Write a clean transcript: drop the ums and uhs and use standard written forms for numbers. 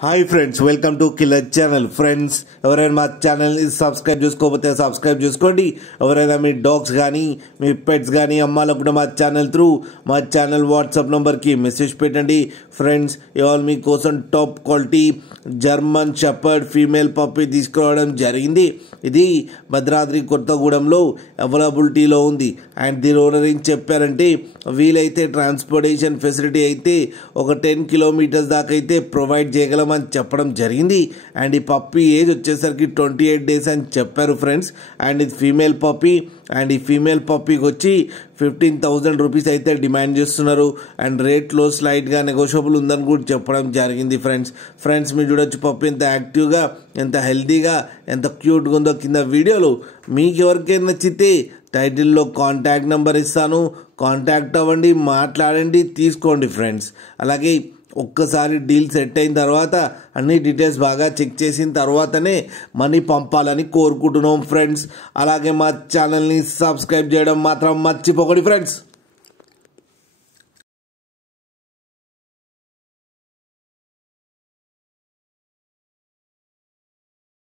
Hi friends, welcome to killer channel. Friends, ఎవరైనా మా ఛానల్ని సబ్స్క్రైబ్ చేసుకోకపోతే సబ్స్క్రైబ్ చేసుకోండి. ఎవరైనా మీ డాగ్స్ కానీ మీ పెట్స్ కానీ అమ్మాలనుకుంటే మా ఛానల్ త్రూ మా ఛానల్ వాట్సాప్ నెంబర్కి మెసేజ్ పెట్టండి. ఫ్రెండ్స్, ఇవాళ మీకోసం top quality German shepherd female puppy తీసుకురావడం జరిగింది. ఇది భద్రాద్రి కొత్తగూడెంలో అవైలబిలిటీలో ఉంది. అండ్ దీని ఓనర్ ఏం చెప్పారంటే, వీలైతే ట్రాన్స్పోర్టేషన్ ఫెసిలిటీ అయితే ఒక 10 కిలోమీటర్స్ దాకా అయితే ప్రొవైడ్ చేయగలం అని చెప్పడం జరిగింది. అండ్ ఈ పప్పీ ఏజ్ వచ్చేసరికి 28 డేస్ అని చెప్పారు ఫ్రెండ్స్. అండ్ ఇది ఫీమేల్ పప్పీ. అండ్ ఈ ఫీమేల్ పప్పీకి వచ్చి 15,000 రూపీస్ అయితే డిమాండ్ చేస్తున్నారు. అండ్ రేట్లో స్లైట్గా నెగోషియబుల్ ఉందని కూడా చెప్పడం జరిగింది ఫ్రెండ్స్ మీరు చూడొచ్చు పప్పీ ఎంత యాక్టివ్గా, ఎంత హెల్తీగా, ఎంత క్యూట్గా ఉందో కింద వీడియోలో. మీకు ఎవరికైనా నచ్చితే టైటిల్లో కాంటాక్ట్ నెంబర్ ఇస్తాను, కాంటాక్ట్ అవ్వండి, మాట్లాడండి, తీసుకోండి ఫ్రెండ్స్. అలాగే ఒక్కసారి డీల్ సెట్ అయిన తర్వాత అన్ని డీటెయిల్స్ బాగా చెక్ చేసిన తర్వాతనే మనీ పంపాలని కోరుకుంటున్నాం ఫ్రెండ్స్. అలాగే మా ఛానల్ని సబ్స్క్రైబ్ చేయడం మాత్రం మర్చిపోకండి ఫ్రెండ్స్.